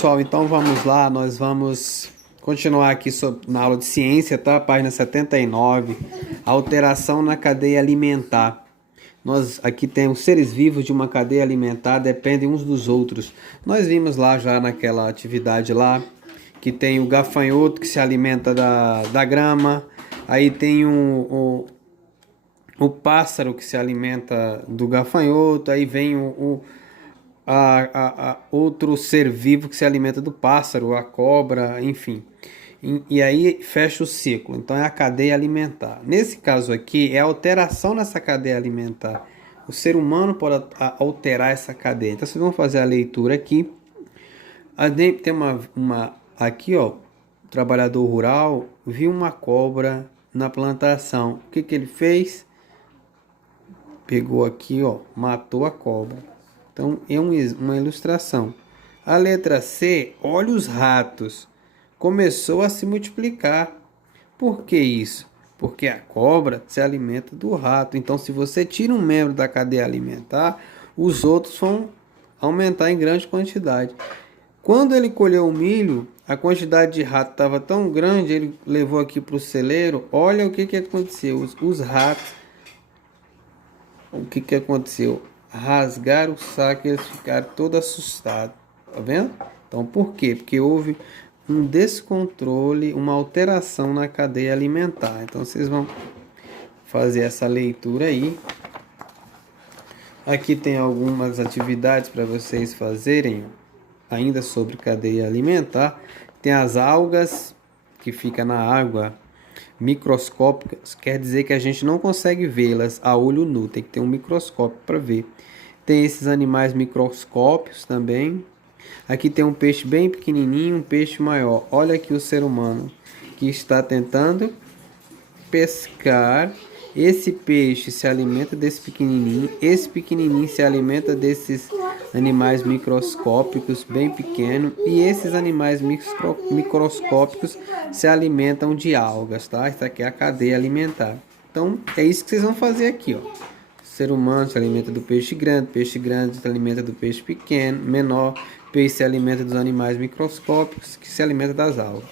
pessoal, então vamos lá, nós vamos continuar aqui na aula de ciência, tá? Página 79, alteração na cadeia alimentar. Nós aqui temos seres vivos de uma cadeia alimentar, dependem uns dos outros. Nós vimos lá já naquela atividade lá, que tem o gafanhoto que se alimenta da grama, aí tem o pássaro que se alimenta do gafanhoto, aí vem outro ser vivo que se alimenta do pássaro, a cobra, enfim. E aí fecha o ciclo. Então é a cadeia alimentar. Nesse caso aqui é a alteração nessa cadeia alimentar. O ser humano pode alterar essa cadeia. Então vocês vão fazer a leitura aqui. Tem aqui, ó, o trabalhador rural viu uma cobra na plantação. O que ele fez? Pegou aqui, ó, matou a cobra. Então, é uma ilustração. A letra C, olha os ratos. Começou a se multiplicar. Por que isso? Porque a cobra se alimenta do rato. Então, se você tira um membro da cadeia alimentar, os outros vão aumentar em grande quantidade. Quando ele colheu o milho, a quantidade de rato estava tão grande, ele levou aqui para o celeiro. Olha o que aconteceu. Os ratos, o que aconteceu? Rasgaram o saco e eles ficaram todos assustados. Tá vendo? Então, por quê? Porque houve um descontrole, uma alteração na cadeia alimentar. Então, vocês vão fazer essa leitura aí. Aqui tem algumas atividades para vocês fazerem, ainda sobre cadeia alimentar. Tem as algas que ficam na água, microscópicas, quer dizer que a gente não consegue vê-las a olho nu, tem que ter um microscópio para ver. Tem esses animais microscópicos também. Aqui tem um peixe bem pequenininho, um peixe maior. Olha aqui o ser humano que está tentando pescar. Esse peixe se alimenta desse pequenininho. Esse pequenininho se alimenta desses animais microscópicos bem pequenos. E esses animais microscópicos se alimentam de algas, tá? Isso aqui é a cadeia alimentar. Então, é isso que vocês vão fazer aqui, ó. O ser humano se alimenta do peixe grande se alimenta do peixe pequeno, menor. Peixe se alimenta dos animais microscópicos, que se alimenta das algas.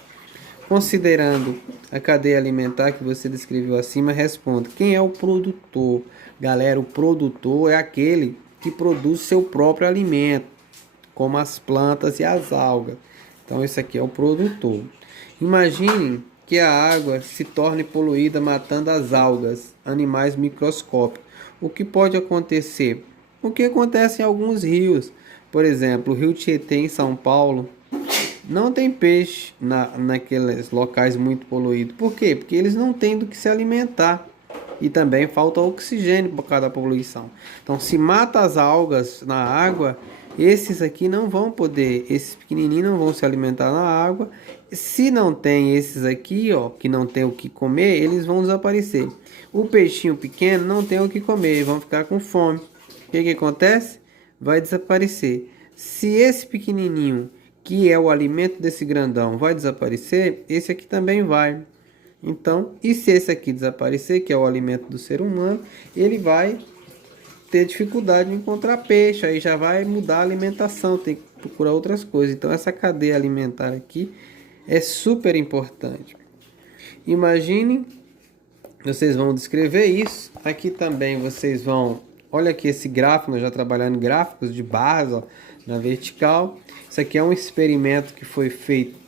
Considerando a cadeia alimentar que você descreveu acima, responda: quem é o produtor? Galera, o produtor é aquele que produz seu próprio alimento, como as plantas e as algas. Então, esse aqui é o produtor. Imagine que a água se torne poluída matando as algas, animais microscópicos. O que pode acontecer? O que acontece em alguns rios. Por exemplo, o Rio Tietê, em São Paulo, não tem peixe naqueles locais muito poluídos. Por quê? Porque eles não têm do que se alimentar. E também falta oxigênio por causa da poluição. Então, se mata as algas na água, esses aqui não vão poder, esses pequenininhos não vão se alimentar na água. Se não tem esses aqui, ó, que não tem o que comer, eles vão desaparecer. O peixinho pequeno não tem o que comer, vão ficar com fome. O que acontece? Vai desaparecer. Se esse pequenininho, que é o alimento desse grandão, vai desaparecer, esse aqui também vai. Então, e se esse aqui desaparecer, que é o alimento do ser humano, ele vai ter dificuldade de encontrar peixe, aí já vai mudar a alimentação, tem que procurar outras coisas. Então, essa cadeia alimentar aqui é super importante. Imagine, vocês vão descrever isso. Aqui também vocês vão, olha aqui esse gráfico, nós já trabalhando em gráficos de barras, ó, na vertical. Isso aqui é um experimento que foi feito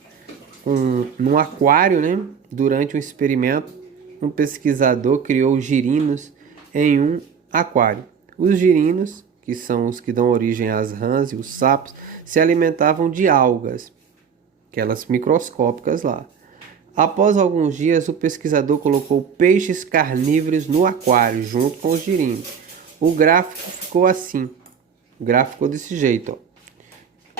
num aquário, né? Durante um experimento, um pesquisador criou girinos em um aquário. Os girinos, que são os que dão origem às rãs e os sapos, se alimentavam de algas, aquelas microscópicas lá. Após alguns dias, o pesquisador colocou peixes carnívoros no aquário, junto com os girinos. O gráfico ficou assim. O gráfico ficou desse jeito, ó.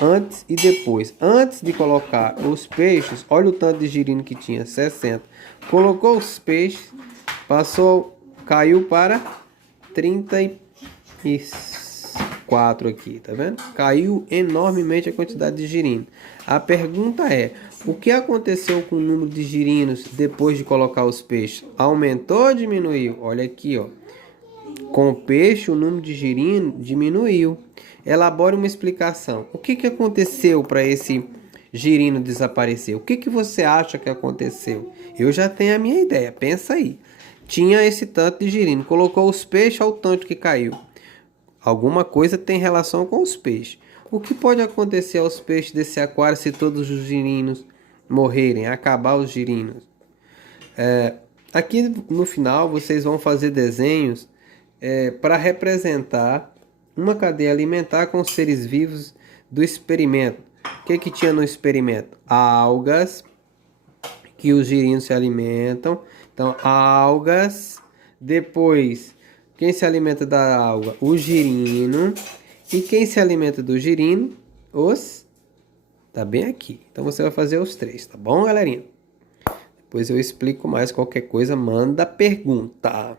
Antes e depois. Antes de colocar os peixes, olha o tanto de girino que tinha, 60. Colocou os peixes, caiu para 34 aqui, tá vendo? Caiu enormemente a quantidade de girino. A pergunta é: o que aconteceu com o número de girinos depois de colocar os peixes? Aumentou ou diminuiu? Olha aqui, ó. Com o peixe, o número de girino diminuiu. Elabore uma explicação. O que aconteceu para esse girino desaparecer? O que você acha que aconteceu? Eu já tenho a minha ideia, pensa aí. Tinha esse tanto de girino, colocou os peixes ao tanto que caiu. Alguma coisa tem relação com os peixes. O que pode acontecer aos peixes desse aquário se todos os girinos morrerem, acabar os girinos? Aqui no final vocês vão fazer desenhos para representar uma cadeia alimentar com os seres vivos do experimento. O que tinha no experimento? Algas, que os girinos se alimentam. Então, algas. Depois, quem se alimenta da alga? O girino. E quem se alimenta do girino? Tá bem aqui. Então, você vai fazer os três, tá bom, galerinha? Depois eu explico mais. Qualquer coisa, manda pergunta.